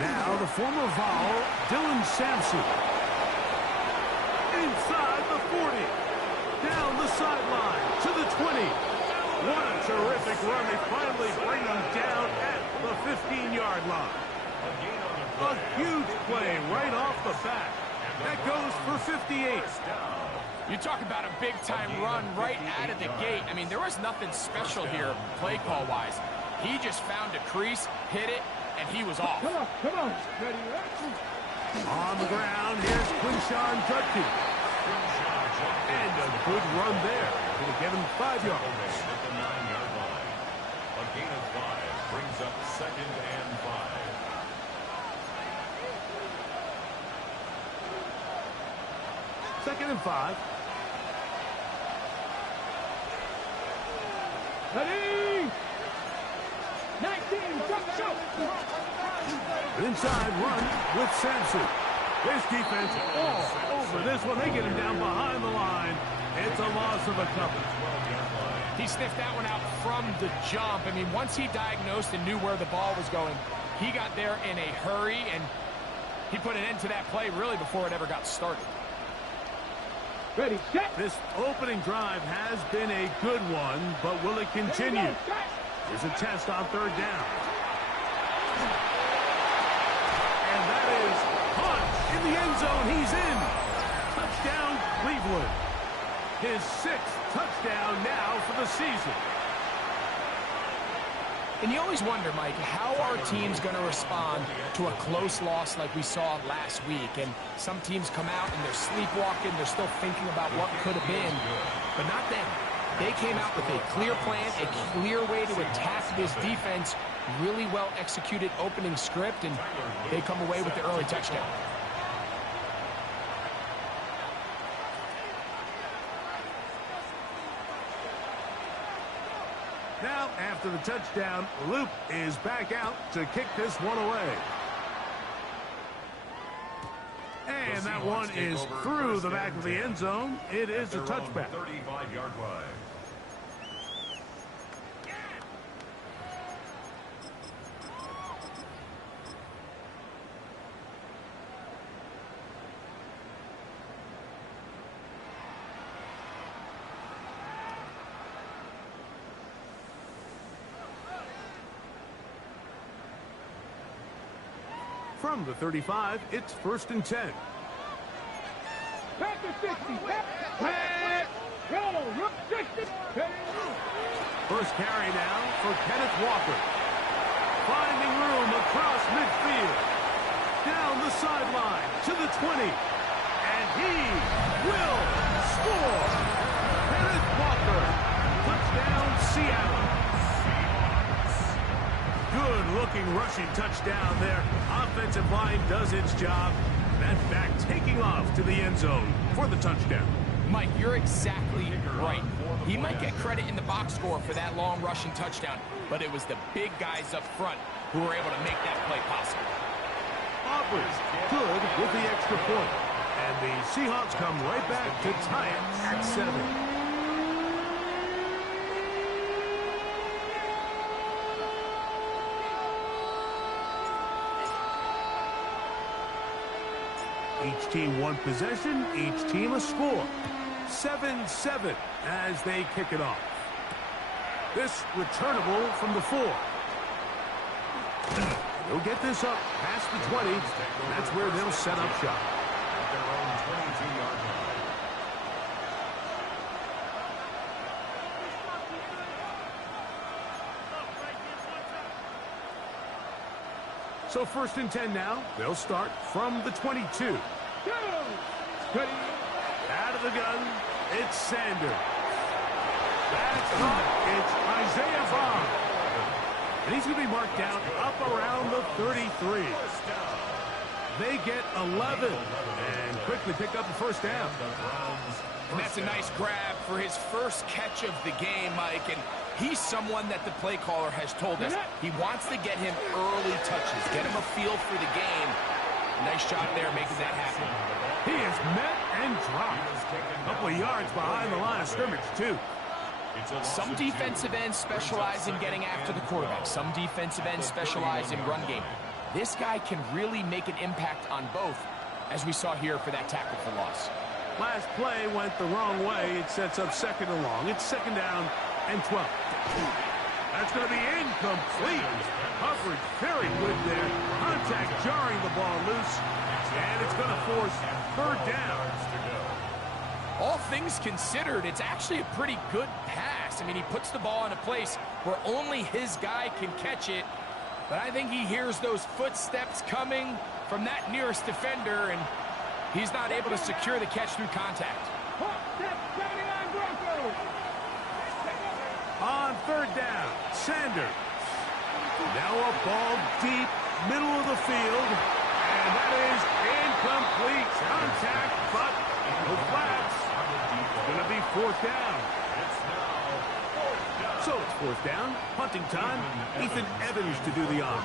Now the former Vol, Dylan Sampson. Inside the 40. Down the sideline to the 20. What a terrific run. They finally bring him down at the 15-yard line. A huge play right off the bat. That goes for 58. You talk about a big-time run right out of the gate. I mean, there was nothing special here play call-wise. He just found a crease, hit it, and he was off. Come on. Ready, On the ground, here's Quinshawn Judkins. And a good run there. Going to get him 5 yards. At the 9-yard line. A gain of 5 brings up 2nd and 5. Second and 5. ready. 19, jump, shoot. An inside run with Sampson. This defense all over this one. They get him down behind the line. It's a loss of a couple. He sniffed that one out from the jump. I mean, once he diagnosed and knew where the ball was going, he got there in a hurry, and he put an end to that play really before it ever got started. Ready, set. This opening drive has been a good one, but will it continue? Here's a test on 3rd down. And that is caught in the end zone. He's in. Touchdown, Cleveland. His 6th touchdown now for the season. And you always wonder, Mike, how are teams going to respond to a close loss like we saw last week? And some teams come out and they're sleepwalking. They're still thinking about what could have been. But not them. They came out with a clear plan, a clear way to attack this defense, really well executed opening script, and they come away with the early touchdown. Now, after the touchdown, Luke is back out to kick this one away. And that one is through the back of the end zone. It is a touchback. 35-yard line. From the 35, it's 1st and 10. Back to 60. Back. Go. 60. First carry now for Kenneth Walker. Finding room across midfield. Down the sideline to the 20. And he will score. Kenneth Walker. Touchdown, Seattle. Good-looking rushing touchdown there. Offensive line does its job. That back taking off to the end zone for the touchdown. Mike, you're exactly right. He might get credit in the box score for that long rushing touchdown, but it was the big guys up front who were able to make that play possible. Auburn's good with the extra point. And the Seahawks come right back to tie it at 7. Each team one possession, each team a score. 7-7 as they kick it off. This returnable from the 4. They'll get this up past the 20. That's where they'll set up shop. At their own 22-yard line. So 1st and 10 now. They'll start from the 22. Ready. Out of the gun, it's Sanders. That's caught. It's Isaiah Bond. And he's going to be marked down up around the 33. They get 11 and quickly pick up the 1st down. And that's a nice grab for his first catch of the game, Mike. And he's someone that the play caller has told us he wants to get him early touches, get him a feel for the game. Nice job there making that happen. He is met and dropped. A couple of yards behind the line of scrimmage, too. Some defensive ends specialize in getting after the quarterback. Some defensive ends specialize in run game. This guy can really make an impact on both, as we saw here for that tackle for loss. Last play went the wrong way. It sets up second and long. It's second down and 12. That's going to be incomplete. Coverage very good there. Contact jarring the ball loose. And it's going to force third down. All things considered, it's actually a pretty good pass. I mean, he puts the ball in a place where only his guy can catch it. But I think he hears those footsteps coming from that nearest defender, and he's not able to secure the catch through contact. On third down, Sanders. Now a ball deep, middle of the field, and that is incomplete. Contact, but no flags. It's going to be fourth down. So it's fourth down, punting time. Ethan Evans to do the honors.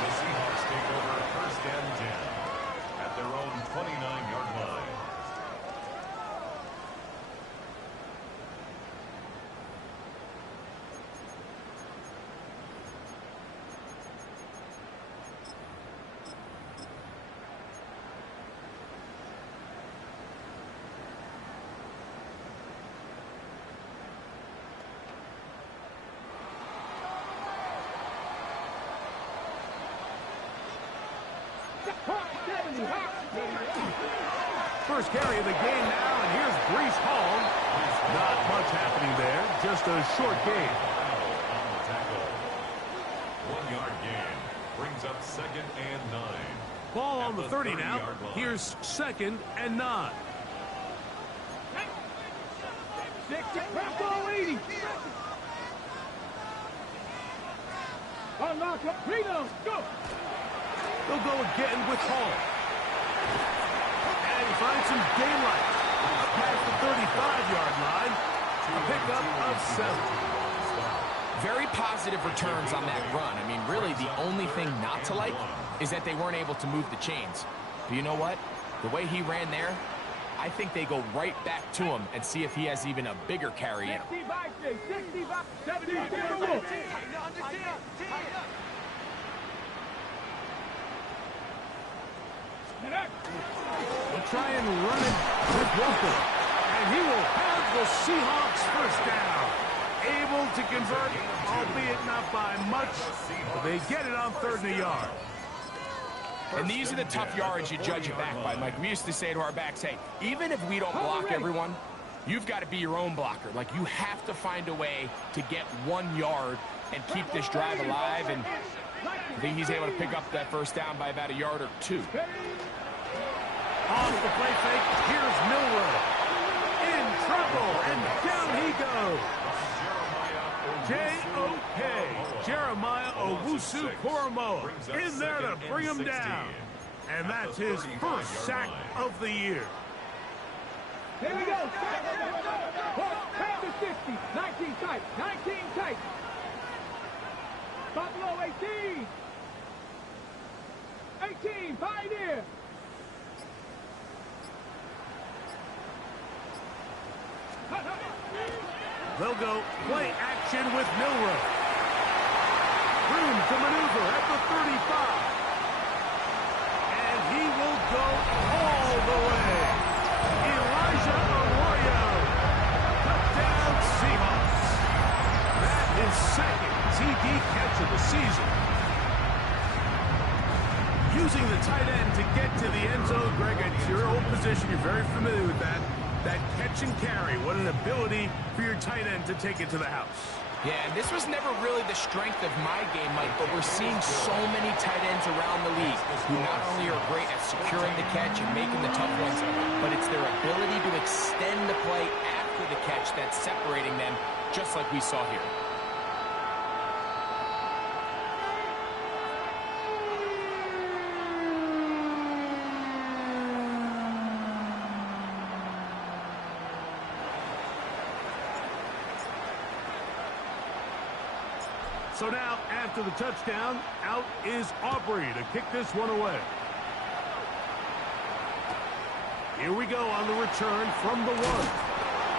The Seahawks take over first and 10 at their own 29-yard line. First carry of the game now, and here's Breece Hall. Not much happening there, just a short gain. On the tackle. 1-yard gain brings up second and 9. Ball on the 30 now. 30-yard line. Here's second and 9. Unlock up. Freedom. Go. They'll go again with Hall. And he finds some daylight. Up past the 35-yard line. A pickup of 7. Very positive returns on that run. I mean, really, the only thing not to like is that they weren't able to move the chains. But you know what? The way he ran there, I think they go right back to him and see if he has even a bigger carry in him. 65, 70, We'll try and run it with Walker. And he will have the Seahawks first down. Able to convert, albeit not by much. But they get it on third and a yard. And these are the tough yards you judge it back by, Mike. We used to say to our backs, hey, even if we don't block everyone, you've got to be your own blocker. Like, you have to find a way to get 1 yard and keep this drive alive. And I think he's able to pick up that first down by about a yard or 2. Off the play fake, here's Milroe. In trouble, and down he goes. J.O.K. Jeremiah Owusu-Koramoah in there to bring him down. And that's his first sack of the year. Here we go. Back to 60. 19 tight. 19 tight. Buffalo 18. 18. Pioneer. They'll go play action with Milroe. Room to maneuver at the 35. And he will go all the way. Elijah Arroyo. Touchdown Seahawks. That is second TD catch of the season. Using the tight end to get to the end zone, Greg, it's your old position. You're very familiar with that. That catch and carry, what an ability for your tight end to take it to the house. Yeah, and this was never really the strength of my game, Mike, but we're seeing so many tight ends around the league who not only are great at securing the catch and making the tough ones, but it's their ability to extend the play after the catch that's separating them, just like we saw here. So now, after the touchdown, out is Aubrey to kick this one away. Here we go on the return from the 1.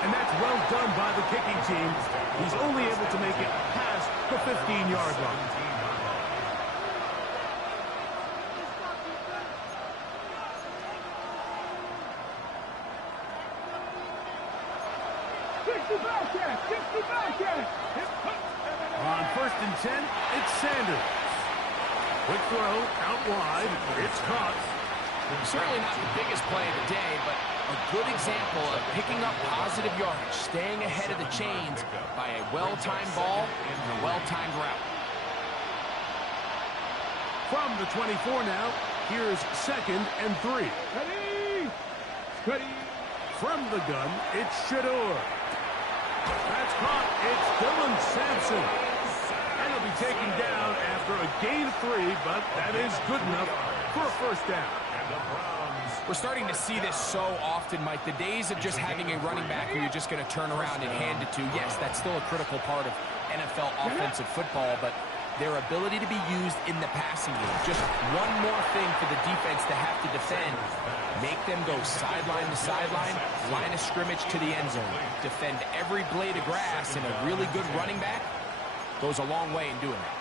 And that's well done by the kicking team. He's only able to make it past the 15-yard line. On 1st and 10, it's Sanders. Quick throw out wide. It's caught. Certainly not the biggest play of the day, but a good example of picking up positive yardage, staying ahead of the chains by a well-timed ball and a well-timed route. From the 24 now, here's 2nd and 3. Ready! Ready! From the gun, it's Shador. That's caught. It's Dylan Sampson. And he'll be taken down after a gain of 3, but that is good enough for a 1st down. We're starting to see this so often, Mike. The days of just having a running back who you're just going to turn around and hand it to, yes, that's still a critical part of NFL offensive football, but their ability to be used in the passing game. Just one more thing for the defense to have to defend. Make them go sideline to sideline, line of scrimmage to the end zone. Defend every blade of grass, and a really good running back goes a long way in doing that.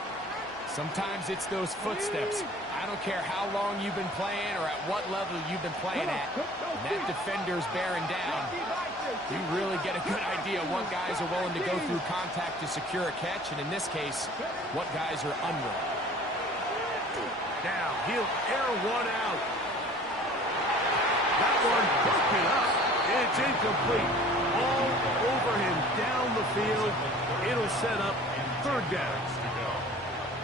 Sometimes it's those footsteps. I don't care how long you've been playing or at what level you've been playing at. When that defender's bearing down, you really get a good idea what guys are willing to go through contact to secure a catch, and in this case, what guys are unwilling. Now, he'll air one out. That one broken up. It's incomplete. All over him down the field. It'll set up 3rd down.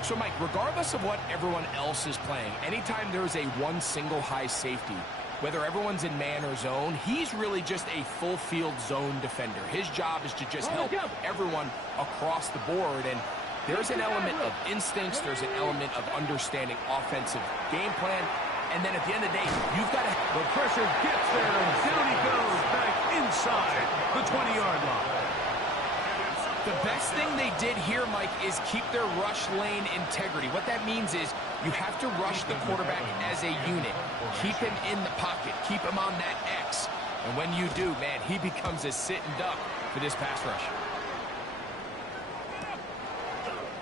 So, Mike, regardless of what everyone else is playing, anytime there's a one single high safety, whether everyone's in man or zone, he's really just a full field zone defender. His job is to just help everyone across the board, and there's an element of instincts, there's an element of understanding offensive game plan, and then at the end of the day, you've got to... The pressure gets there, and down he goes back inside the 20-yard line. The best thing they did here, Mike, is keep their rush lane integrity. What that means is you have to rush the quarterback as a unit. Keep him in the pocket. Keep him on that X. And when you do, man, he becomes a sitting duck for this pass rush.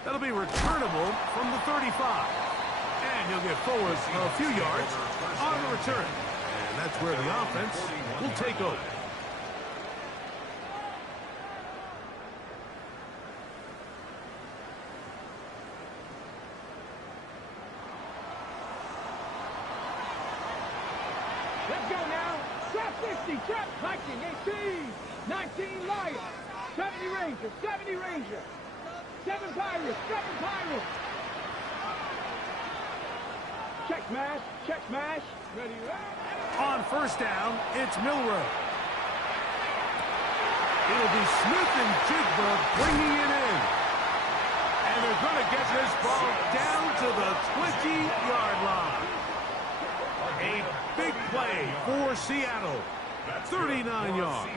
That'll be returnable from the 35. And he'll get forward a few yards on the return. And that's where the offense will take over. Let's go now. Trap 60, trap 19, 19 Lions, 70 Rangers, 70 Rangers, 7 Pirates, 7 Pirates. Check smash, ready. On 1st down, it's Milroe. It'll be Smith and Jigba bringing it in. And they're going to get this ball down to the 20-yard line. A big play for Seattle. 39 yards.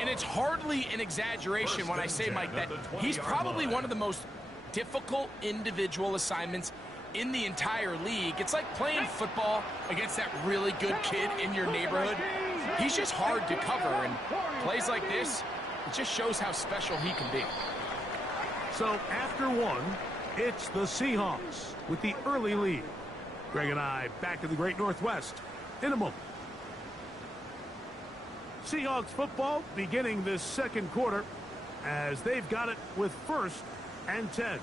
And it's hardly an exaggeration when I say, Mike, that he's probably one of the most difficult individual assignments in the entire league. It's like playing football against that really good kid in your neighborhood. He's just hard to cover, and plays like this, it just shows how special he can be. So after 1, it's the Seahawks with the early lead. Greg and I back to the Great Northwest in a moment. Seahawks football beginning this 2nd quarter as they've got it with 1st and 10.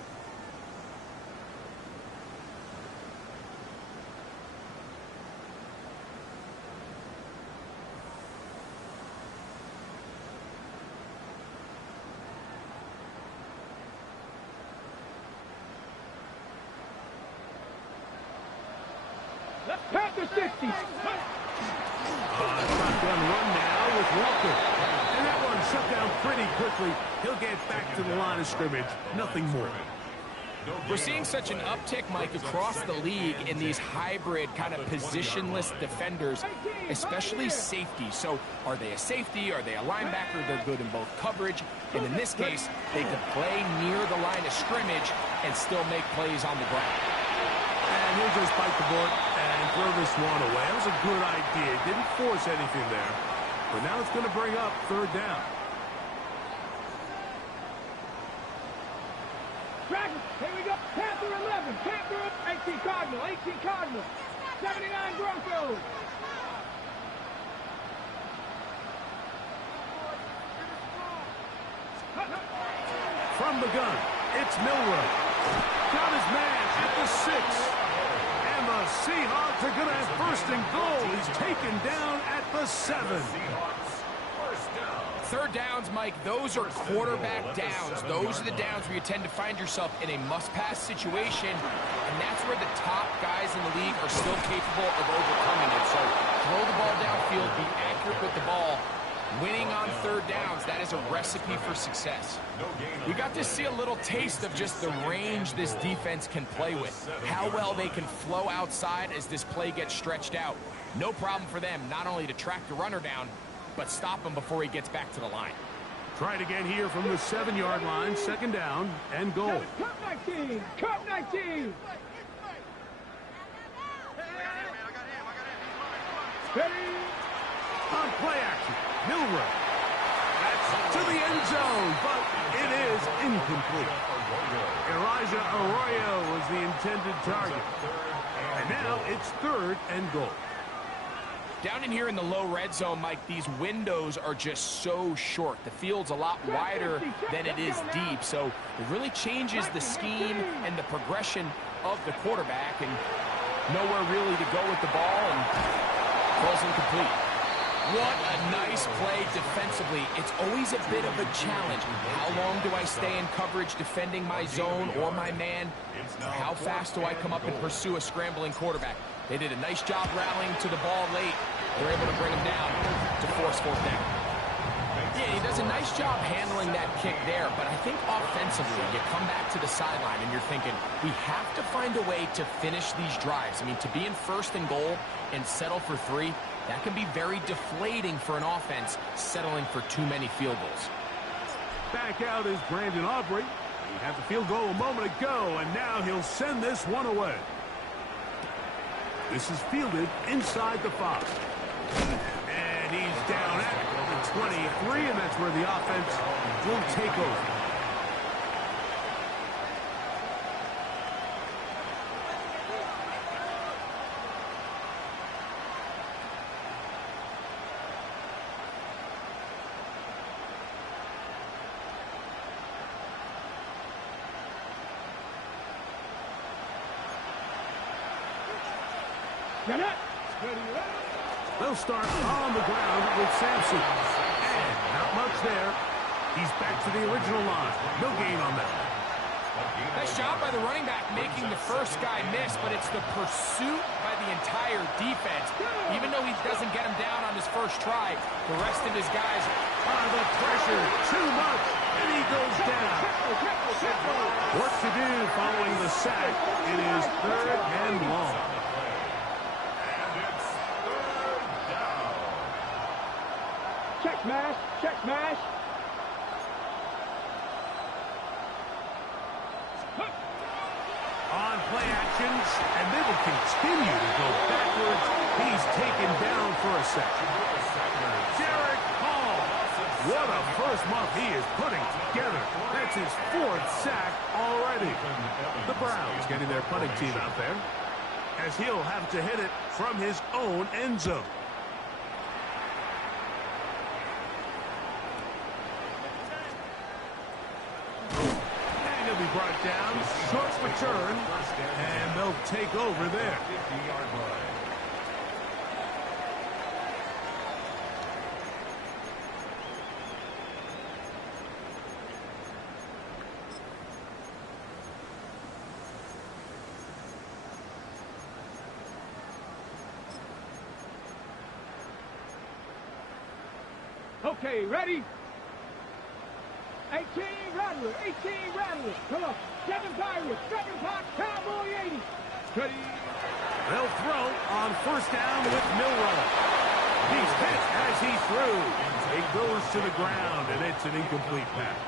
Panther 60. Shotgun run now with Walker. And that one shut down pretty quickly. He'll get back to the line of scrimmage. Nothing more. We're seeing such an uptick, Mike, across the league in these hybrid kind of positionless defenders, especially safety. So are they a safety? Are they a linebacker? They're good in both coverage. And in this case, they can play near the line of scrimmage and still make plays on the ground. And he'll just bite the board and and throw this one away. That was a good idea. Didn't force anything there. But now it's going to bring up third down. Dragons, here we go. Panther 11, Panther 18 Cardinal, 18 Cardinal, 79 Broncos. From the gun, it's Milroe. Got his man at the 6. And the Seahawks are going to have first and goal. He's taken down at the 7. Third downs, Mike, those are quarterback downs. Those are the downs where you tend to find yourself in a must-pass situation, and that's where the top guys in the league are still capable of overcoming it. So throw the ball downfield, be accurate with the ball. Winning on third downs, that is a recipe for success. We got to see a little taste of just the range this defense can play with, how well they can flow outside as this play gets stretched out. No problem for them not only to track the runner down, but stop him before he gets back to the line. Try it again here from the 7-yard line, second down and goal. Cup 19, Cup 19. Ready? On play action, Milroe. That's to the end zone, but it is incomplete. Elijah Arroyo was the intended target. And now it's third and goal. Down in here in the low red zone, Mike, these windows are just so short. The field's a lot wider than it is deep, so it really changes the scheme and the progression of the quarterback, and nowhere really to go with the ball, and falls incomplete. What a nice play defensively. It's always a bit of a challenge. How long do I stay in coverage defending my zone or my man? How fast do I come up and pursue a scrambling quarterback? They did a nice job rallying to the ball late. They're able to bring him down to force fourth down. Yeah, he does a nice job handling that kick there, but I think offensively, you come back to the sideline and you're thinking, we have to find a way to finish these drives. I mean, to be in first and goal and settle for 3, that can be very deflating for an offense settling for too many field goals. Back out is Brandon Aubrey. He had the field goal a moment ago, and now he'll send this one away. This is fielded inside the 5. And he's down at the 23, and that's where the offense will take over. They'll start on the ground with Sampson. And not much there. He's back to the original line. No gain on that. Nice job by the running back making the first guy miss, but it's the pursuit by the entire defense. Even though he doesn't get him down on his first try, the rest of his guys are the pressure. Too much. And he goes down. Work to do following the sack. It is third and long. Check smash, check smash. On play actions, and they will continue to go backwards. He's taken down for a sack. Derek Hall. What a first month he is putting together. That's his 4th sack already. The Browns getting their punting team out there, as he'll have to hit it from his own end zone. Brought down, short return, and they'll take over there. Okay, ready? 18 Rattler, 18 Rattler. Come on. 7 Pirates, 7 Pop, Cowboy 80. Ready? They'll throw on first down with Milroe. He's hit as he threw. It goes to the ground, and it's an incomplete pass.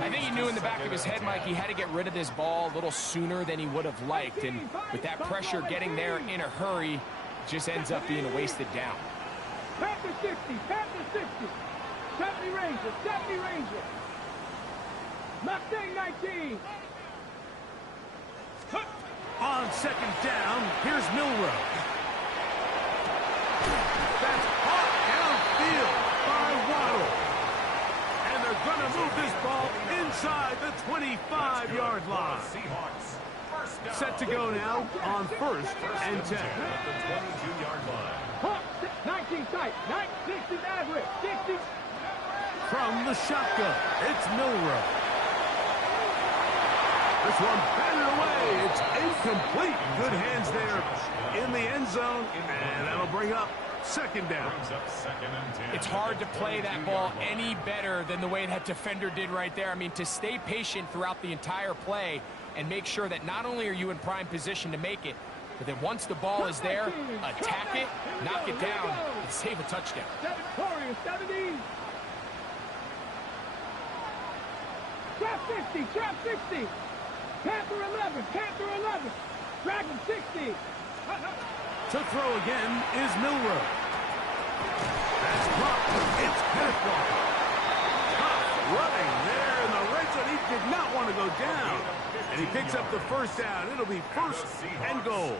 I think he knew in the back of his head, Mike, he had to get rid of this ball a little sooner than he would have liked. And with that pressure getting there in a hurry, it just ends up being a wasted down. Panther 60, Panther 60. 70 Ranger, 70 Ranger. Mustang 19. On second down, here's Milrow. That's hot downfield by Waddle. And they're going to move this ball inside the 25-yard line. Set to go now on first and 10. At the 22-yard line. 19 tight, 60 average, 60. From the shotgun, it's Milrow. This one batted away. It's incomplete. Good hands there in the end zone, and that'll bring up second down. It's hard to play that ball any better than the way that defender did right there. I mean, to stay patient throughout the entire play and make sure that not only are you in prime position to make it, but then once the ball is there, attack it, knock it down, and save a touchdown. 70. Trap 60, trap 60. Panther 11, Panther 11. Dragon 60. To throw again is Milrow. That's dropped. It's Kenneth Tough running there in the red zone. He did not want to go down. And he picks up the first down. It'll be first and goal.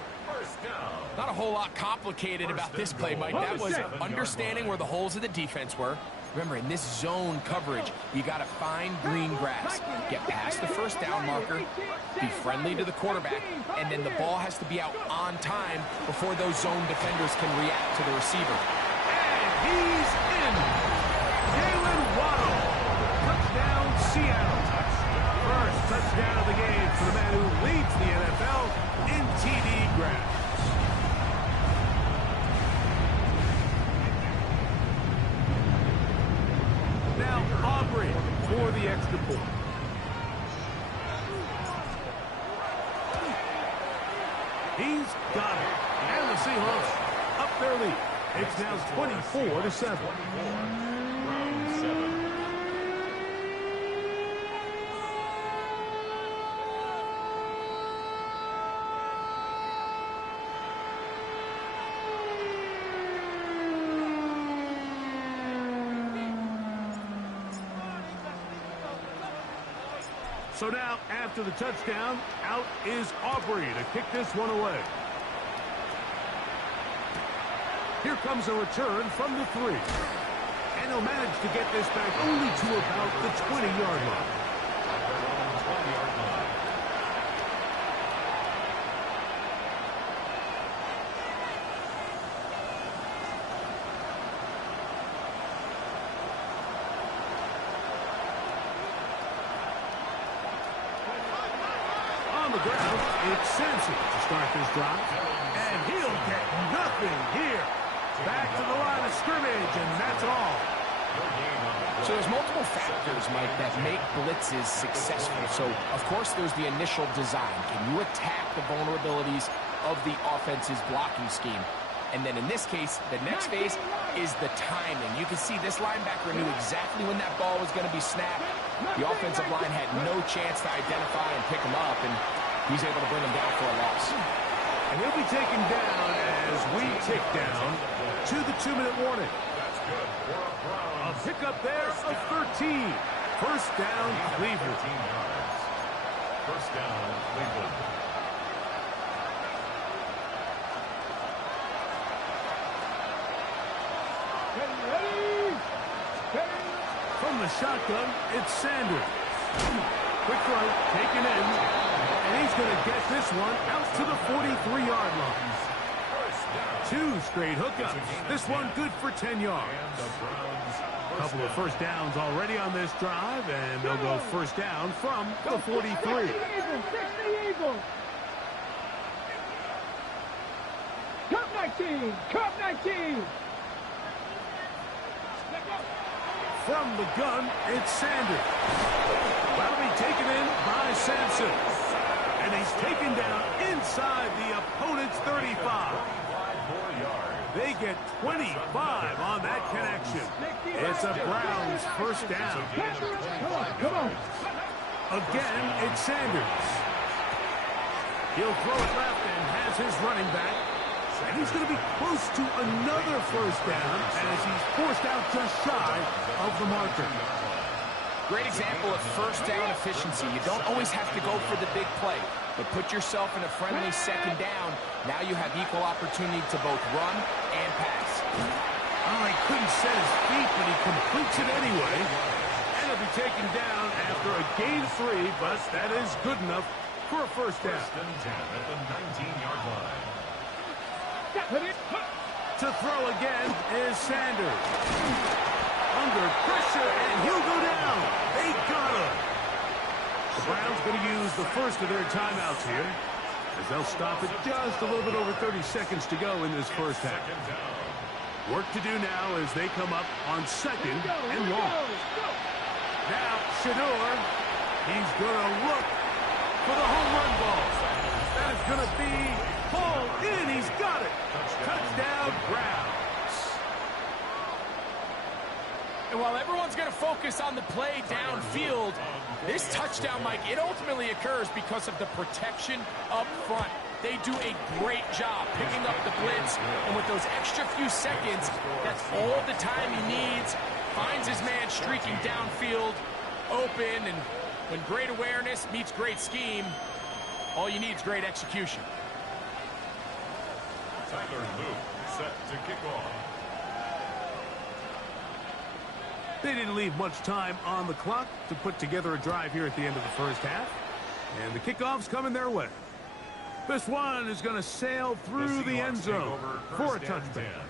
Not a whole lot complicated about this play, Mike. That was understanding where the holes of the defense were. Remember, in this zone coverage, you got to find green grass, get past the first down marker, be friendly to the quarterback, and then the ball has to be out on time before those zone defenders can react to the receiver. And he's in. Jalen Waddle. Touchdown, Seattle. First touchdown of the game for the man who leads the NFL in TD grabs. Now Aubrey for the extra point. He's got it. And the Seahawks up their lead. It's now 24-7. So now, after the touchdown, out is Aubrey to kick this one away. Here comes a return from the 3. And he'll manage to get this back only to about the 20-yard line. On the ground, it's Sampson to start this drive. And he'll get nothing here. Back to the line of scrimmage, and that's all. So there's multiple factors, Mike, that make blitzes successful. So, of course, there's the initial design. Can you attack the vulnerabilities of the offense's blocking scheme? And then in this case, the next phase is the timing. You can see this linebacker knew exactly when that ball was going to be snapped. The offensive line had no chance to identify and pick him up, and he's able to bring him down for a loss. And he'll be taken down as we tick down to the 2-minute warning. A pickup there of 13. First down, Cleveland. First down, Cleveland. From the shotgun, it's Sanders. Quick throw, taken in. And he's going to get this one out to the 43-yard line. 2 straight hookups. This one good for 10 yards. A couple of first downs already on this drive, and they'll go first down from the 43. Cup 19, Cup 19. From the gun, it's Sanders. That'll be taken in by Sampson. And he's taken down inside the opponent's 35. 4 yards. They get 25 on that connection. It's a Browns first down. Come on. Again, it's Sanders. He'll throw it left and has his running back. And he's going to be close to another first down as he's forced out just shy of the marker. Great example of first down efficiency. You don't always have to go for the big play, but put yourself in a friendly second down. Now you have equal opportunity to both run and pass. Oh, he couldn't set his feet, but he completes it anyway. And he'll be taken down after a gain of 3, but that is good enough for a first down. First and 10 at the 19-yard line. To throw again is Sanders. Under pressure, and he'll go down. They got him. The Browns going to use the first of their timeouts here, as they'll stop it just a little bit over 30 seconds to go in this first half. Work to do now as they come up on second and long. Now, Shador, he's going to look for the home run ball. That is going to be pulled in. He's got it. Touchdown, Browns. And while everyone's going to focus on the play downfield, this touchdown, Mike, it ultimately occurs because of the protection up front. They do a great job picking up the blitz, and with those extra few seconds, that's all the time he needs. Finds his man streaking downfield, open, and when great awareness meets great scheme, all you need is great execution. Tyler Luke set to kick off. They didn't leave much time on the clock to put together a drive here at the end of the first half. And the kickoff's coming their way. This one is going to sail through the end zone for a touchdown.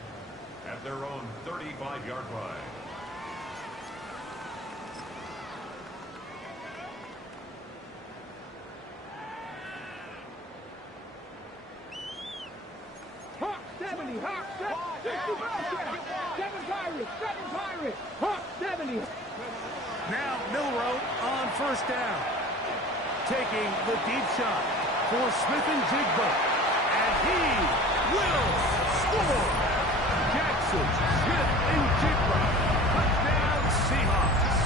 At their own 35-yard line. Hawk 70, Hawk 60 Broncos, 7 Pirates, 7 Pirates, Hawk 70. Now Milrow on first down. Taking the deep shot for Smith and Jigba. And he will score. Jackson, Smith, and Jigba. Touchdown, Seahawks.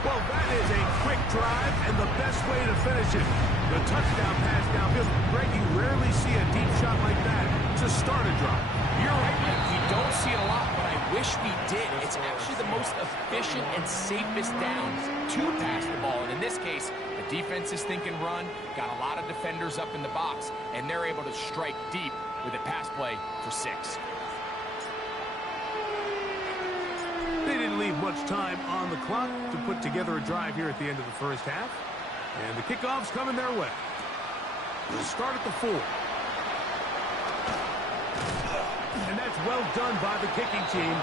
Well, that is a quick drive and the best way to finish it. The touchdown pass downfield. Greg, you rarely see a deep shot like that to start a drive. You're right, Mike. We don't see it a lot, but I wish we did. It's actually the most efficient and safest downs to pass the ball. And in this case, the defense is thinking run, got a lot of defenders up in the box, and they're able to strike deep with a pass play for 6. They didn't leave much time on the clock to put together a drive here at the end of the first half. And the kickoff's coming their way. They'll start at the 4. And that's well done by the kicking team.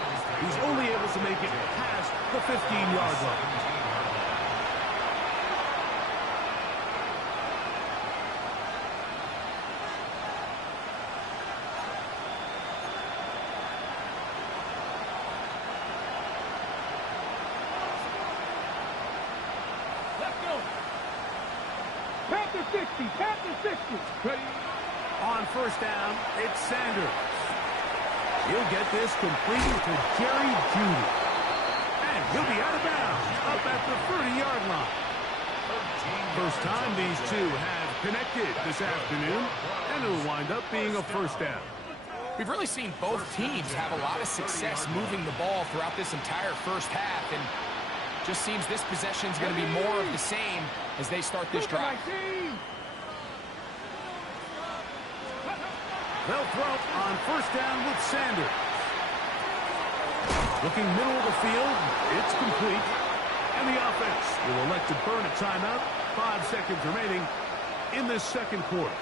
He's only able to make it past the 15-yard line. Panther 60, Panther 60. Ready? On first down, it's Sanders. He'll get this completed to Jerry Jeudy. And he'll be out of bounds up at the 30-yard line. First time these two have connected this afternoon, and it'll wind up being a first down. We've really seen both teams have a lot of success moving the ball throughout this entire first half, and just seems this possession is going to be more of the same as they start this drive. They'll throw on first down with Sanders. Looking middle of the field, it's complete. And the offense will elect to burn a timeout. 5 seconds remaining in this second quarter.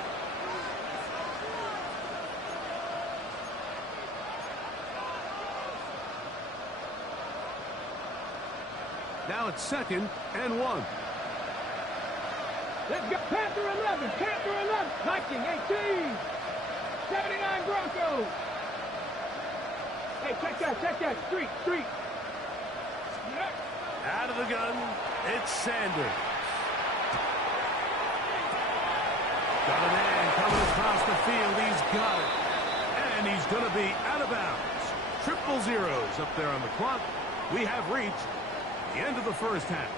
Now it's 2nd and 1. Let's go. Panther 11, Panther 11. Viking 18. 79 Broncos. Hey, check that. Street. Out of the gun, it's Sanders. Got a man coming across the field. He's got it. And he's going to be out of bounds. Triple zeros up there on the clock. We have reached the end of the first half.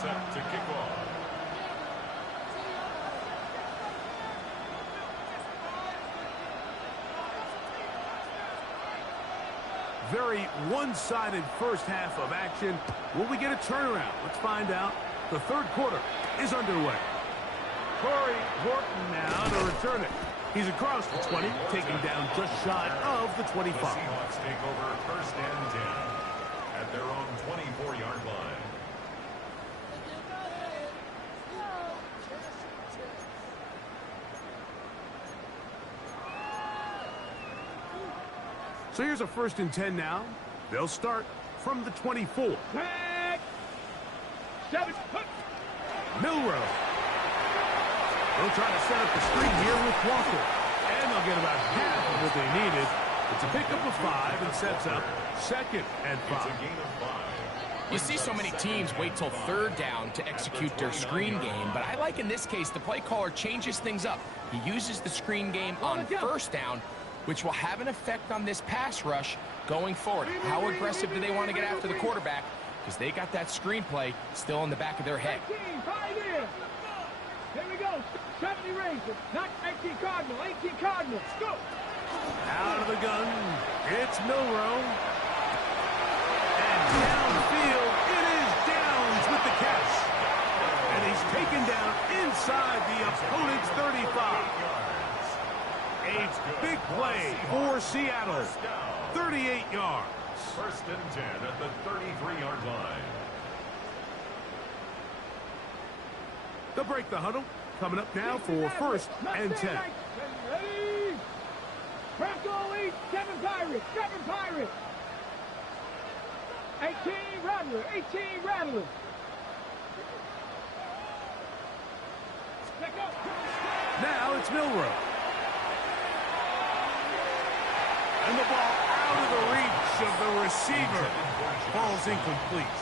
Set to kick off. Very one-sided first half of action. Will we get a turnaround? Let's find out. The third quarter is underway. Corey Horton now to return it. He's across the 20, taking down just shy of the 25. The Seahawks take over first and 10 at their own 24-yard line. So here's a 1st and 10 now. They'll start from the 24. Milrow. They'll try to set up the screen here with Walker. And they'll get about half of what they needed. It's a pickup of 5 and sets up 2nd and 5. It's a gain of 5. You see so many teams wait till 3rd down to execute their screen game, but I like in this case the play caller changes things up. He uses the screen game on 1st down, which will have an effect on this pass rush going forward. How aggressive do they want to get after the quarterback? Because they got that screenplay still in the back of their head. 18, here we go. 70 Rangers, not 18 Cardinal, 18 Cardinals. Go. Out of the gun, it's Milrow. And downfield, it is Downs with the catch. And he's taken down inside the opponent's 35. A big play for Seattle. 38 yards. 1st and 10 at the 33-yard line. They'll break the huddle. Coming up now for 1st and 10. Ready? Bronco 8, 7 Pirates, 7 Pirates. 18 Rattler, 18 Rattler. Now it's Milrow. And the ball out of the reach of the receiver. Ball's incomplete.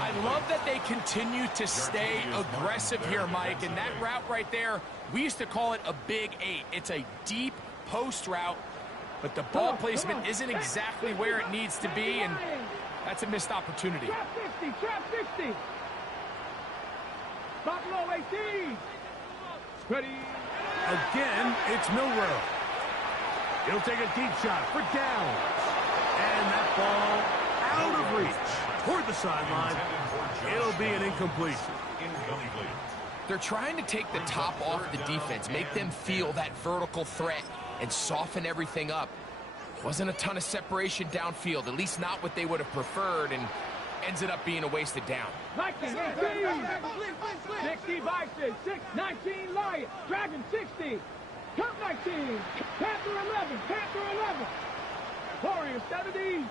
I love that they continue to stay aggressive here, Mike. And that route right there, we used to call it a big 8. It's a deep post route, but the ball placement isn't exactly where it needs to be, and that's a missed opportunity. Trap 50, trap 50. Buffalo 18. Ready? Again, it's Milrow. He'll take a deep shot for Downs. And that ball out of reach toward the sideline. It'll be an incompletion. They're trying to take the top off the defense, make them feel that vertical threat, and soften everything up. Wasn't a ton of separation downfield, at least not what they would have preferred, and ends up being a wasted down. Vikings 18. 60 Vikings, 19 Lions. Dragon 60. Cup 19. Panther 11. Panther 11. Warriors 70.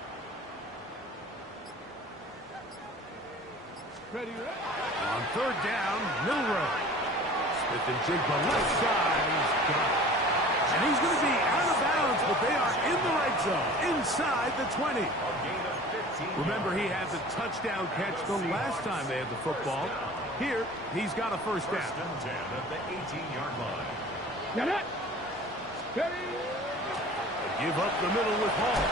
Ready? On 3rd down, Milrow. Smith and Jigba left side. He's got it. And he's going to be out of bounds, but they are in the right zone, inside the 20. Remember, he had the touchdown catch the last time they had the football. Here, he's got a 1st down. 1st and 10 at the 18-yard line. Now that. Ready? Give up the middle with Hall.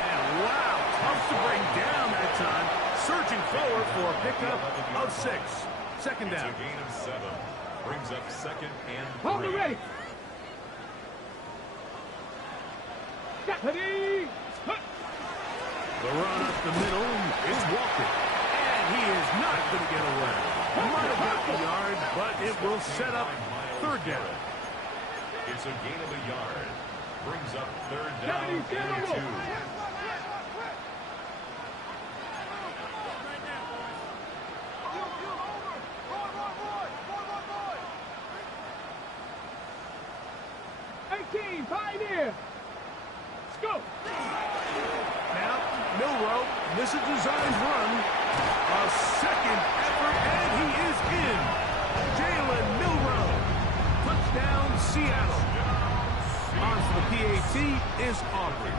And wow, tough to bring down that time. Surging forward for a pickup of 6. 2nd down. It's a gain of 7. Brings up 2nd and 3. Hold it ready. Ready? The run up the middle is Walker. And he is not going to get away. Might have got the yard, but it will set up 3rd down. It's a gain of a yard. Brings up 3rd down and 2. Pioneer. Let's go. Now, Milrow misses designed run. A 2nd effort, and he is in. Jalen Milrow. Seattle. On for the PAT is Aubrey.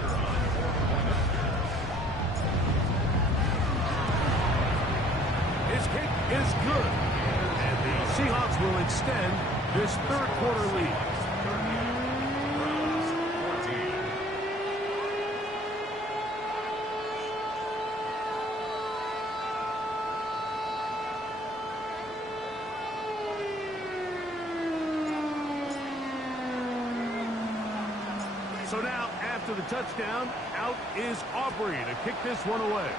His kick is good. And the Seahawks will extend this third quarter lead. So now, after the touchdown, out is Aubrey to kick this one away.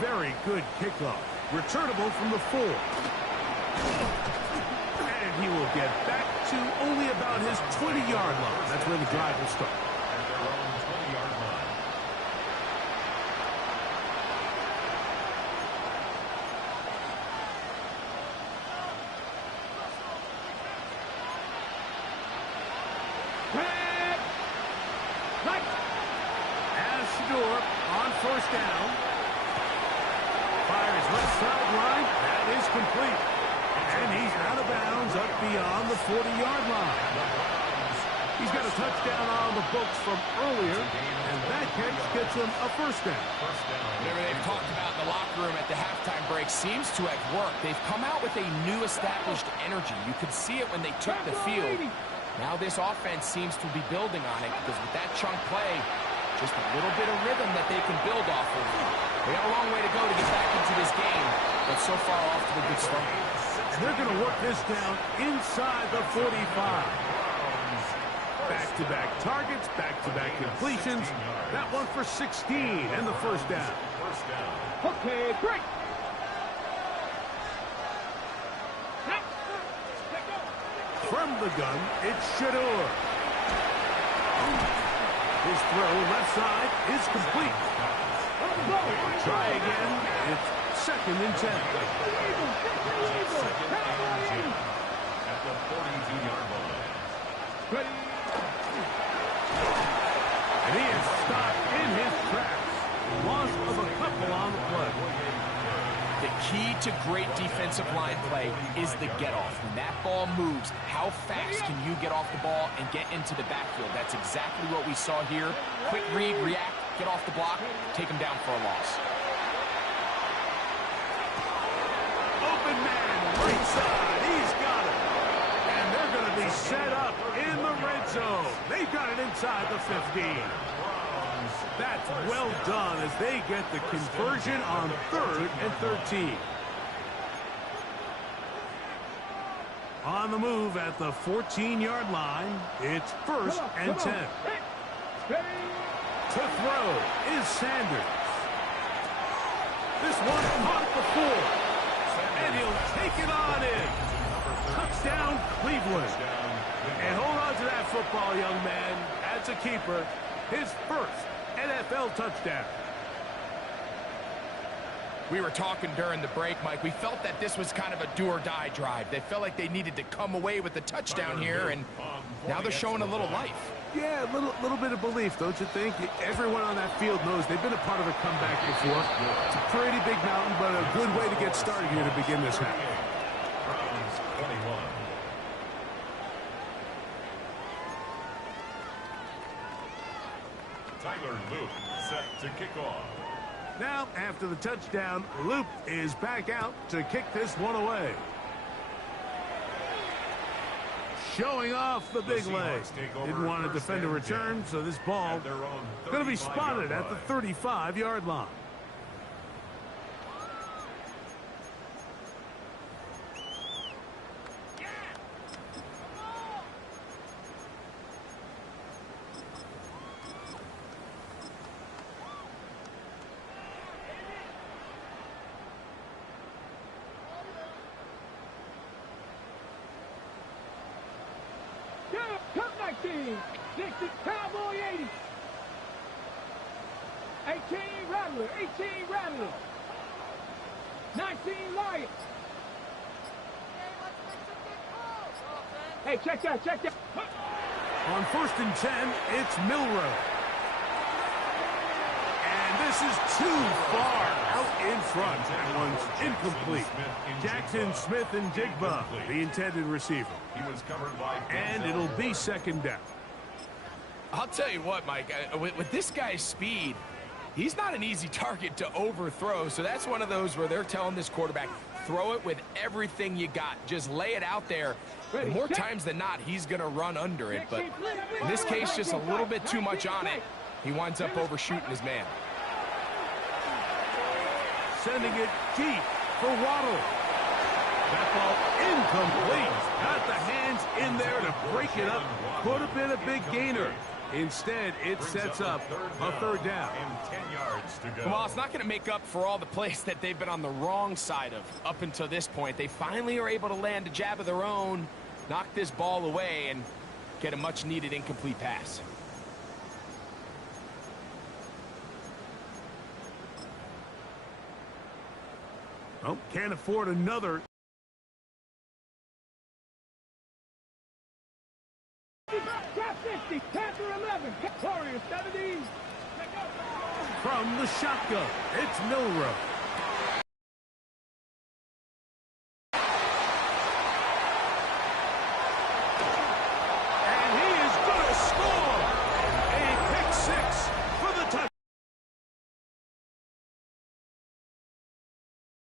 Very good kickoff. Returnable from the 4. And he will get back to only about his 20-yard line. That's where the drive will start. At their own 20-yard line. On first down. Fires left sideline. That is complete. And he's out of bounds up beyond the 40-yard line. He's got a touchdown on the books from earlier, and that catch gets him a first down. Whatever they've talked about in the locker room at the halftime break seems to have worked. They've come out with a new established energy. You could see it when they took the field. Now this offense seems to be building on it because with that chunk play, just a little bit of rhythm that they can build off of. They got a long way to go to get back into this game, but so far off to a good start. And they're going to work this down inside the 45. Back-to-back targets, back-to-back completions. That one for 16 and the first down. Okay, break. From the gun, it's Shador. His throw left side is complete. Try again. It's 2nd and 10. At the 42-yard line. Ready. And he is stopped in his tracks. Loss of a couple on the play. The key to great defensive line play is the get-off. When that ball moves, how fast can you get off the ball and get into the backfield? That's exactly what we saw here. Quick read, react, get off the block, take him down for a loss. Open man, right side. He's got it. And they're going to be set up in the red zone. They've got it inside the 15. That's well done as they get the conversion on 3rd and 13. On the move at the 14-yard line, it's 1st and 10. To throw is Sanders. This one caught the 4. And he'll take it on in. Touchdown, Cleveland. And hold on to that football, young man. That's a keeper. His first NFL touchdown. We were talking during the break, Mike. We felt that this was kind of a do-or-die drive. They felt like they needed to come away with the touchdown here, and now they're showing a little life. Yeah, a little bit of belief, don't you think? Everyone on that field knows they've been a part of a comeback before. It's a pretty big mountain, but a good way to get started here to begin this half. Browns 21. Tyler Luke set to kick off. Now, after the touchdown, Luke is back out to kick this one away. Showing off the big leg. Didn't want to defend a return, so this ball going to be spotted at the 35-yard line. Cup 19. This is Cowboy 80. 18 Rattler. 18 Rattler. 19 Lions. Hey, check that, check that. On 1st and 10, it's Milrow. And this This is too far out in front. That one's incomplete. Jackson Smith and Jigba, the intended receiver. And it'll be second down. I'll tell you what, Mike, with this guy's speed, he's not an easy target to overthrow. So that's one of those where they're telling this quarterback, throw it with everything you got. Just lay it out there. And more times than not, he's going to run under it. But in this case, just a little bit too much on it. He winds up overshooting his man. Sending it deep for Waddle. That ball incomplete. Got the hands in there to break it up. Could have been a big gainer. Instead, it sets up a third down. Well, it's not going to make up for all the plays that they've been on the wrong side of up until this point. They finally are able to land a jab of their own, knock this ball away, and get a much-needed incomplete pass. Oh, can't afford another. Top 50, Panther 11, Warrior 70. From the shotgun, it's Milrow. And he is going to score a pick six for the touchdown.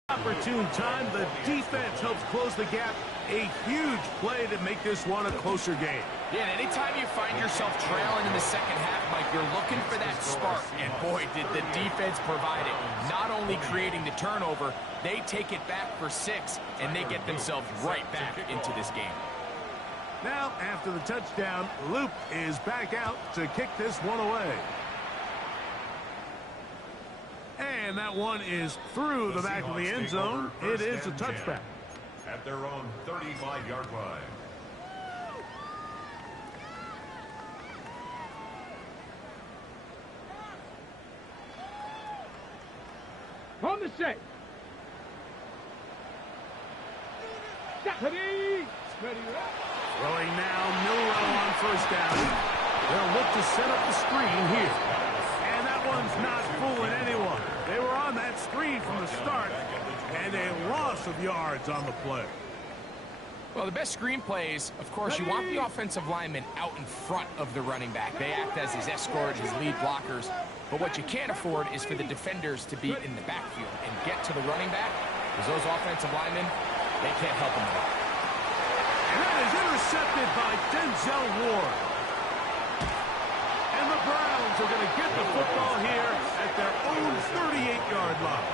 Opportune time. The defense helps close the gap. A huge play to make this one a closer game. Yeah, and anytime you find yourself trailing in the second half, Mike, you're looking for that spark. And boy, did the defense provide it. Not only creating the turnover, they take it back for 6, and they get themselves right back into this game. Now, after the touchdown, Luke is back out to kick this one away. And that one is through the back of the end zone. It is a touchback. At their own 35-yard line. On the set. Steady. Throwing now, Milrow on first down. They'll look to set up the screen here. And that one's not fooling anyone. They were on that screen from the start, and a loss of yards on the play. Well, the best screen plays, of course, you want the offensive linemen out in front of the running back. They act as his escort, his lead blockers. But what you can't afford is for the defenders to be in the backfield and get to the running back, because those offensive linemen, they can't help him at all. And that is intercepted by Denzel Ward. And the Browns are going to get the football here at their own 38-yard line.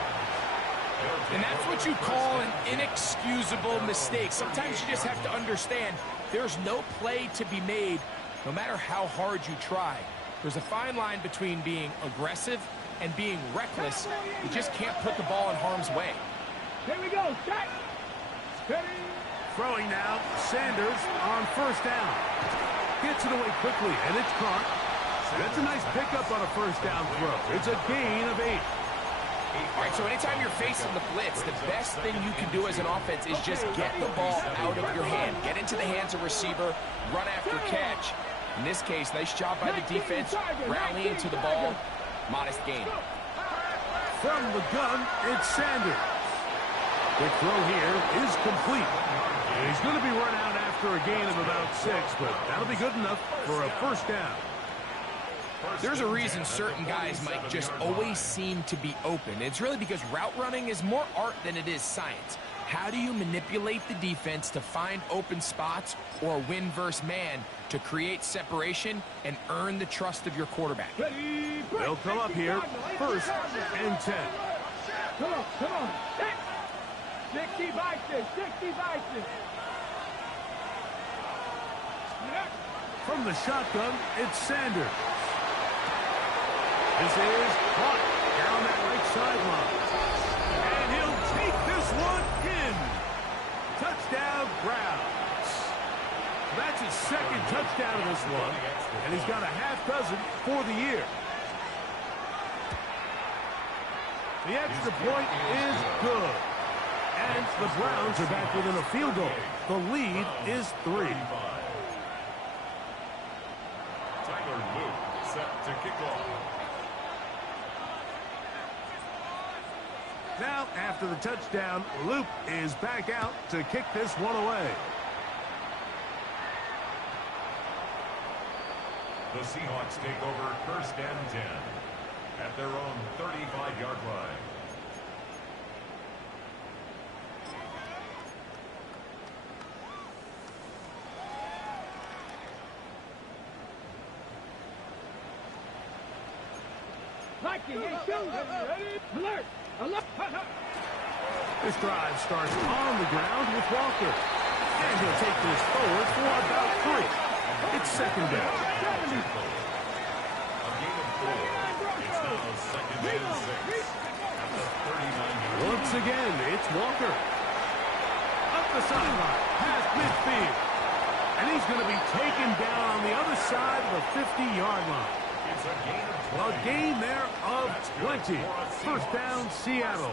And that's what you call an inexcusable mistake. Sometimes you just have to understand there's no play to be made, no matter how hard you try. There's a fine line between being aggressive and being reckless. You just can't put the ball in harm's way. Here we go. Set. Steady. Throwing now, Sanders on first down. Gets it away quickly, and it's caught. That's a nice pickup on a first down throw. It's a gain of 8. All right, so anytime you're facing the blitz, the best thing you can do as an offense is just get the ball out of your hand. Get into the hands of receiver, run after catch. In this case, nice job by the defense, rallying to the ball. Modest gain. From the gun, it's Sanders. The throw here is complete. And he's going to be run out after a gain of about 6, but that'll be good enough for a first down. There's a reason certain guys, Mike, just always seem to be open. It's really because route running is more art than it is science. How do you manipulate the defense to find open spots or win versus man to create separation and earn the trust of your quarterback? They'll come up here, 1st and 10. Come on, come on. 60 vices, 60 vices. From the shotgun, it's Sanders. This is caught down that right sideline. And he'll take this one in. Touchdown, Browns. That's his 2nd touchdown of this one. And he's got a half dozen for the year. The extra point is good. And the Browns are back within a field goal. The lead is 3. Tyler Luke set to kick off. Now, after the touchdown, Luke is back out to kick this one away. The Seahawks take over first and 10 at their own 35-yard line. Alert! Alert! This drive starts on the ground with Walker. And he'll take this forward for about 3. It's second down. A gain of 4. It's now second and 6 at the 39-yard line. Once again, it's Walker. Up the sideline, past midfield. And he's going to be taken down on the other side of the 50-yard line. It's a gain of 20. A gain there of 20. First down, Seattle.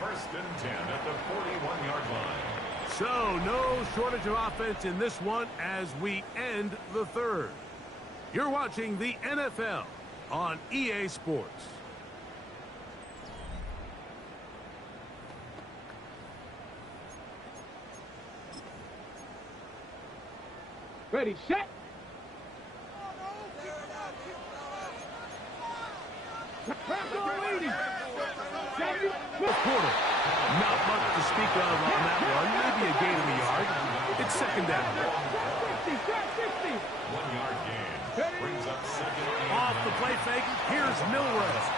First and 10 at the 41-yard line. So, no shortage of offense in this one as we end the third. You're watching the NFL on EA Sports. Ready, set. Fourth quarter. Not much to speak of on that one. Maybe a gain of a yard. It's second down. 1-yard gain. Brings up second and Off the play fake, here's Milrose.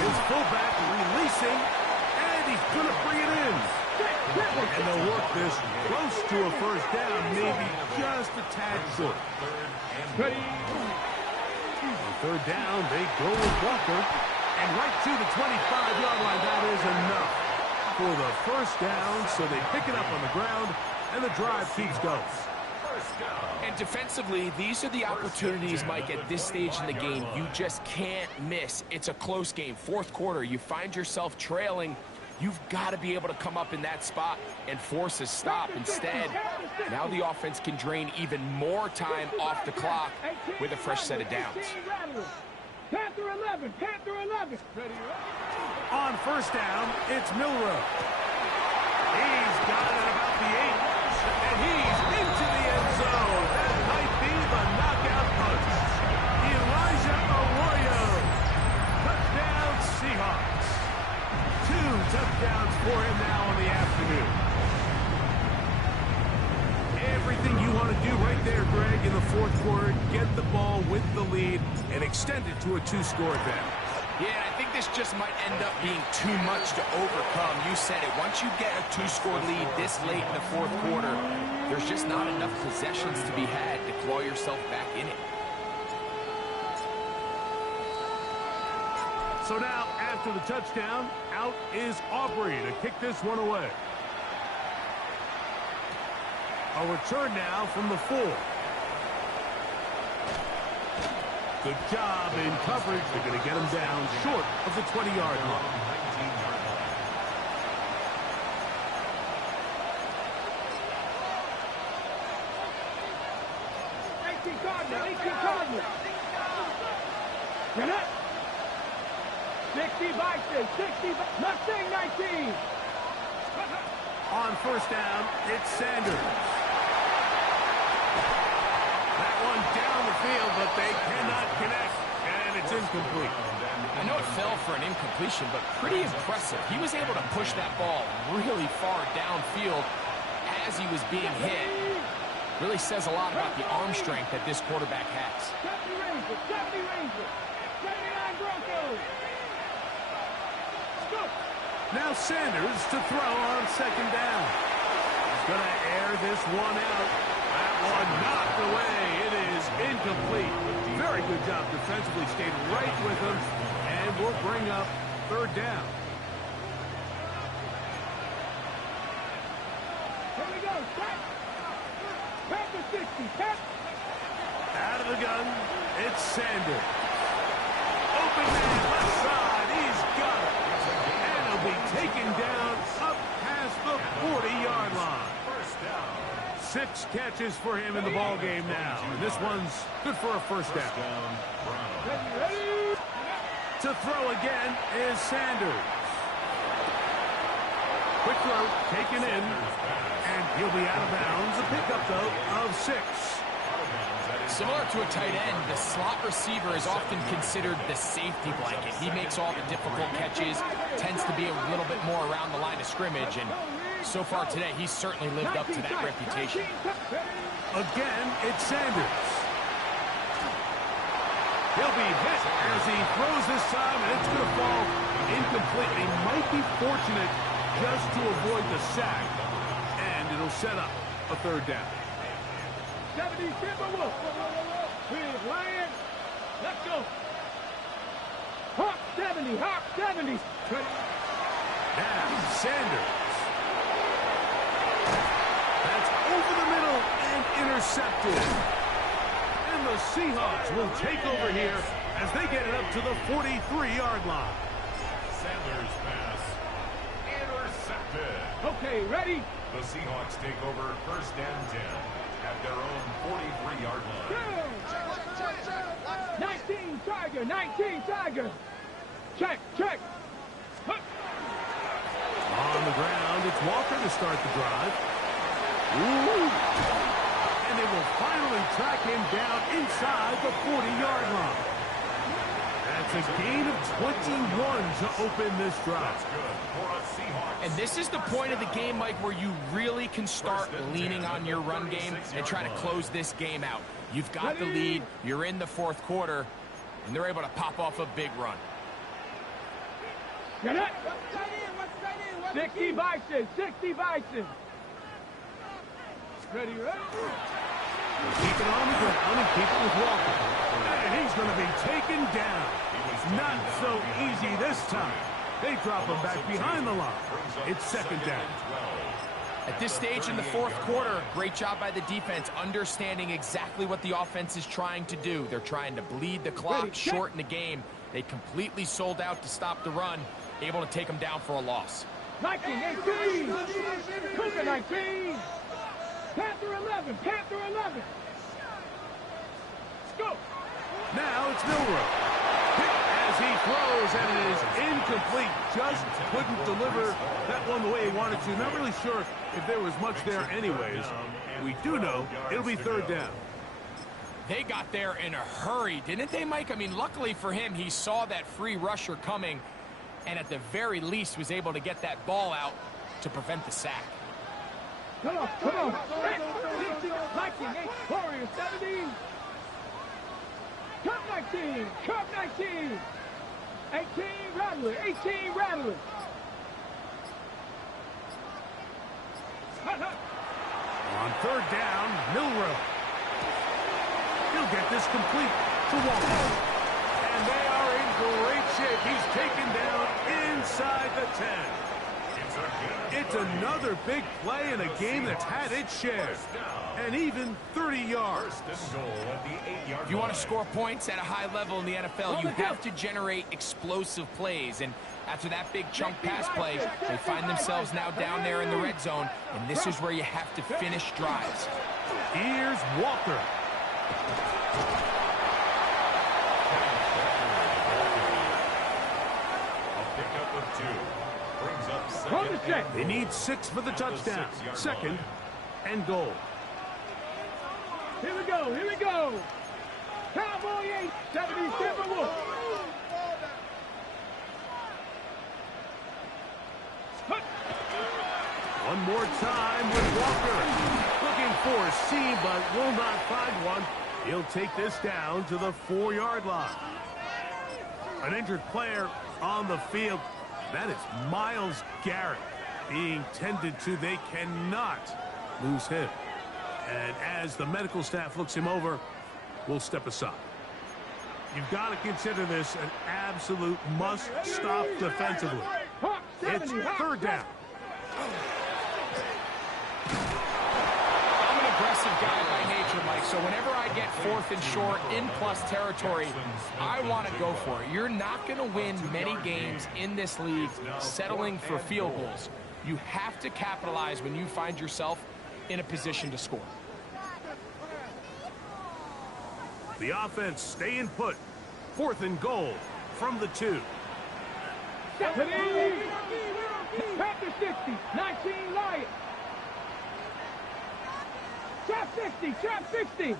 His fullback releasing, and he's going to bring it in. And they'll work this close to a first down, maybe just a tad short. On third down, they go with Walker. And right to the 25-yard line, that is enough for the first down. So they pick it up on the ground, and the drive keeps going. And defensively, these are the opportunities, Mike, at this stage in the game you just can't miss. It's a close game. Fourth quarter, you find yourself trailing. You've got to be able to come up in that spot and force a stop. Instead, now the offense can drain even more time off the clock with a fresh set of downs. Panther 11, Panther 11. On first down, it's Milroe. He's got it at about the 8, and he's into the end zone. That might be the knockout punch. Elijah Arroyo. Touchdown, Seahawks. 2 touchdowns for him now on the afternoon. Everything you want to do right there, Greg, in the fourth quarter, get the ball with the lead and extend it to a 2-score advantage. Yeah, I think this just might end up being too much to overcome. You said it. Once you get a 2-score lead this late in the fourth quarter, there's just not enough possessions to be had to claw yourself back in it. So now, after the touchdown, out is Aubrey to kick this one away. A return now from the 4. Good job in coverage. They're going to get him down short of the 20-yard line. 19-yard line. Get up. 60 Vikings, 60 Mustang 19. On first down, it's Sanders. That one down the field, but they cannot connect, and it's incomplete. I know it fell for an incompletion, but pretty impressive. He was able to push that ball really far downfield as he was being hit. Really says a lot about the arm strength that this quarterback has. 70 Rangers, 70 Rangers, 79 Broncos. Now Sanders to throw on second down. He's going to air this one out. That one knocked away. It is incomplete. Very good job defensively. Stayed right with him. And will bring up third down. Here we go. Panther 60. Out of the gun, it's Sanders. Open man left side. He's got it. And he'll be taken down up past the 40-yard line. 6 catches for him in the ball game now. And this one's good for a first down. To throw again is Sanders. Quick throw taken in, and he'll be out of bounds. A pickup, though, of 6. Similar to a tight end, the slot receiver is often considered the safety blanket. He makes all the difficult catches, tends to be a little bit more around the line of scrimmage, and so far today, he's certainly lived up to that reputation. Again, it's Sanders. He'll be hit as he throws this time, and it's going to fall incomplete. He might be fortunate just to avoid the sack, and it'll set up a 3rd down. 70 Timberwolves. Big Lion. Let's go. Hawk 70. Hawk 70. Now, Sanders. That's over the middle and intercepted. And the Seahawks will take over here as they get it up to the 43-yard line. Sanders' pass intercepted. Okay, ready? The Seahawks take over 1st and 10 at their own 43-yard line. 19 Tiger. 19 Tiger. Check. Check. On the ground, it's Walker to start the drive. Ooh. And they will finally track him down inside the 40-yard line. That's a gain of 21 to open this drive. And this is the point of the game, Mike, where you really can start leaning on your run game and try to close this game out. You've got the lead, you're in the 4th quarter, and they're able to pop off a big run. Get it? 60 Bison. 60 Bison. Ready? Keep it on the ground and keep it with Walker. And he's going to be taken down. Not so easy this time. They drop him back behind the line. It's 2nd down. At this stage in the 4th quarter, great job by the defense understanding exactly what the offense is trying to do. They're trying to bleed the clock, shorten the game. They completely sold out to stop the run, able to take them down for a loss. 19, 18. Cougar 19. Panther 11. Panther 11. Let's go. Now it's Milrow. As he throws, and it is incomplete. Just couldn't deliver that one the way he wanted to. Not really sure if there was much there anyways. We do know it'll be 3rd down. They got there in a hurry, didn't they, Mike? I mean, luckily for him, he saw that free rusher coming, and at the very least was able to get that ball out to prevent the sack. Come on, come on. Viking, 8, Warrior 70. Cup 19, Cup 19. 18 Rattler, 18 Rattler. On 3rd down, Milrow. He'll get this complete to Walker. And they are in great shape. He's taken down inside the 10. It's another big play in a game that's had its share. And even 30 yards. If you want to score points at a high level in the NFL, you have to generate explosive plays. And after that big chunk pass play, they find themselves now down there in the red zone. And this is where you have to finish drives. Here's Walker. A pickup of 2. Brings up 2nd. They need 6 for the touchdown. 2nd and goal. Here we go, here we go. Cowboy 8, 70 Timberwolves. One more time with Walker. Looking for a seam, but will not find one. He'll take this down to the 4-yard line. An injured player on the field. That is Myles Garrett being tended to. They cannot lose him. And as the medical staff looks him over, we'll step aside. You've got to consider this an absolute must-stop defensively. It's 3rd down. I'm an aggressive guy by nature, Mike, so whenever I get 4th and short in plus territory, I want to go for it. You're not going to win many games in this league settling for field goals. You have to capitalize when you find yourself in a position to score. The offense staying put. 4th and goal from the 2. Panther 60, 19 Lions. Trap 60, trap 60.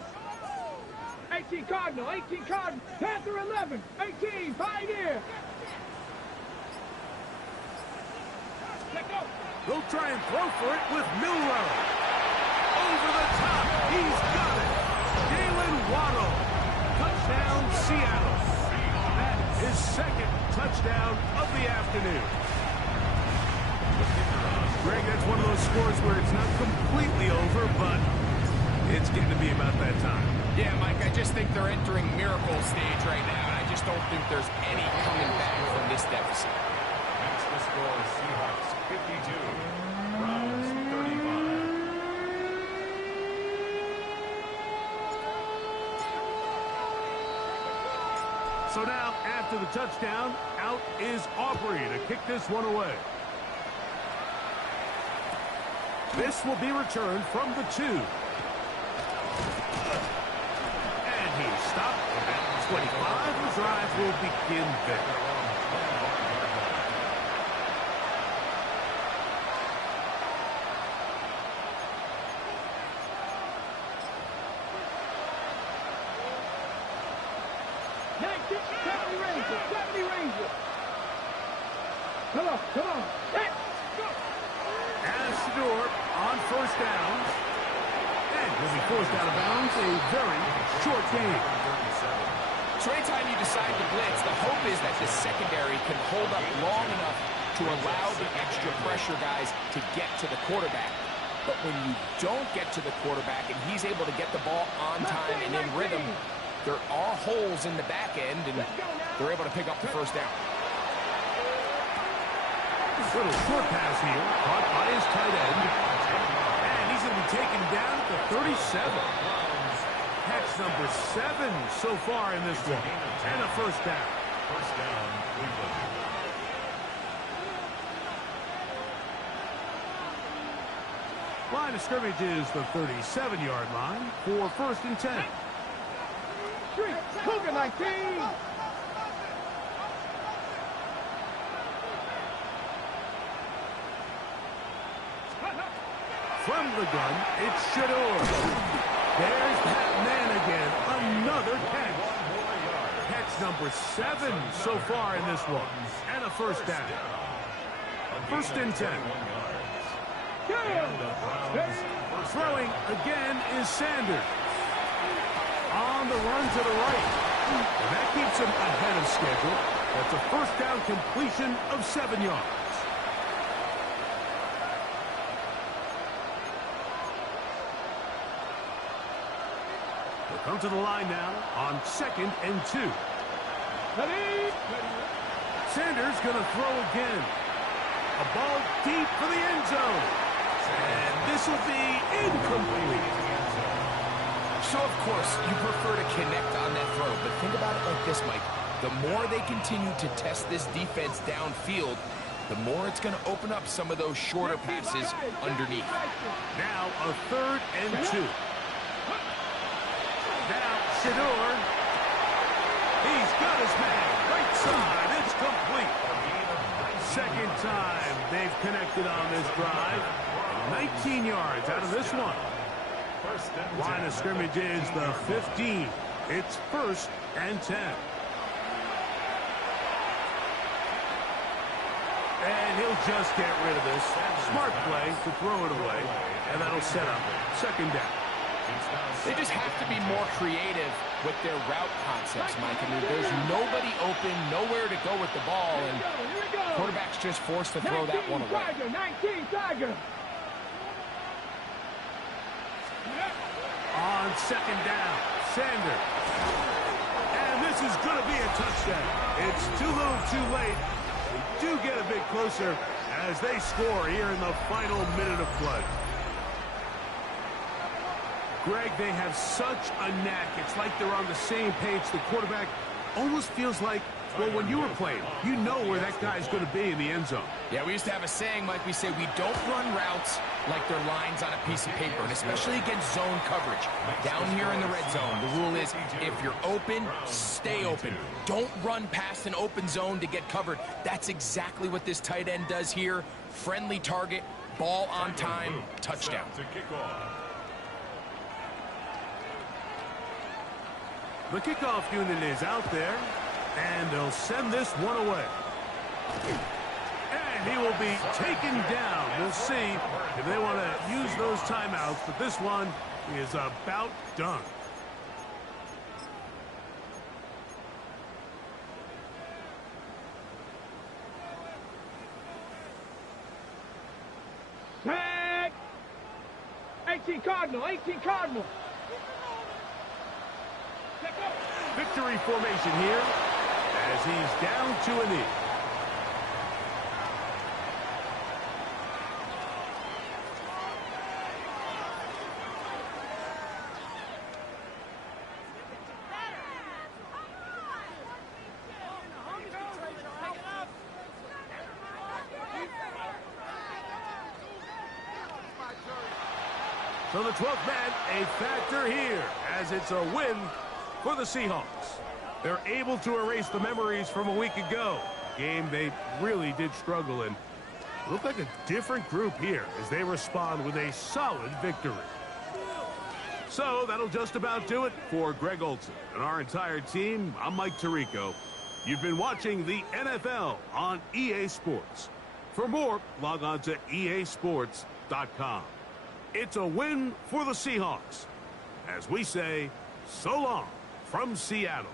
18 Cardinal, 18 Cardinal. Panther 11, 18 Pioneer. Let go. They'll try and throw for it with Milrow. Over the top. He's got it. Jalen Waddle. Touchdown, Seattle. That is second touchdown of the afternoon. Greg, that's one of those scores where it's not completely over, but it's getting to be about that time. Yeah, Mike, I just think they're entering miracle stage right now, and I just don't think there's any coming back from this deficit. That's the score. Seahawks 52, Browns 35. So now, after the touchdown, out is Aubrey to kick this one away. This will be returned from the 2. And he's stopped at 25. The drive will begin there. Come on, come on. Let's go. As Shador on first down. And will be forced out of bounds. A very short game. So anytime you decide to blitz, the hope is that the secondary can hold up long enough to allow the extra pressure guys to get to the quarterback. But when you don't get to the quarterback and he's able to get the ball on time and in rhythm, there are holes in the back end, and they're able to pick up the first down. Little short pass here, caught by his tight end. And he's going to be taken down at the 37. Catch number 7 so far in this one. And a first down. First down, Cleveland. Line of scrimmage is the 37-yard line for first and 10. Cougar 19. From the gun, it's Shador. There's that man again. Another catch. Catch number 7 so far in this one. And a first down. First and 10. Throwing again is Sanders. On the run to the right. And that keeps him ahead of schedule. That's a first down completion of 7 yards. Come to the line now on 2nd and 2. Sanders going to throw again. A ball deep for the end zone. And this will be incomplete. So, of course, you prefer to connect on that throw, but think about it like this, Mike. The more they continue to test this defense downfield, the more it's going to open up some of those shorter passes underneath. Now a 3rd and 2. Now, Shador. He's got his man. Right side. It's complete. Second time they've connected on this drive. 19 yards out of this one. Line of scrimmage is the 15. It's first and 10. And he'll just get rid of this. Smart play to throw it away. And that'll set up second down. They just have to be more creative with their route concepts, Mike. I mean, there's nobody open, nowhere to go with the ball, and quarterback's just forced to throw that one away. 19 Tiger. On second down, Sanders. And this is going to be a touchdown. It's too little too late. They do get a bit closer as they score here in the final minute of play. Greg, they have such a knack. It's like they're on the same page. The quarterback almost feels like Well, when you were playing, you know where that guy's going to be in the end zone. Yeah, we used to have a saying, Mike. We say we don't run routes like they're lines on a piece of paper, and especially against zone coverage. Down here in the red zone, the rule is if you're open, stay open. Don't run past an open zone to get covered. That's exactly what this tight end does here. Friendly target, ball on time, touchdown. The kickoff unit is out there, and they'll send this one away. And he will be taken down. We'll see if they want to use those timeouts, but this one is about done. Tag! 18 Cardinal, 18 Cardinal. Victory formation here as he's down to a knee. So the 12th man, a factor here as it's a win for the Seahawks. They're able to erase the memories from a week ago. Game they really did struggle in. Look like a different group here as they respond with a solid victory. So that'll just about do it for Greg Olson and our entire team. I'm Mike Tirico. You've been watching the NFL on EA Sports. For more, log on to easports.com. It's a win for the Seahawks. As we say, so long from Seattle.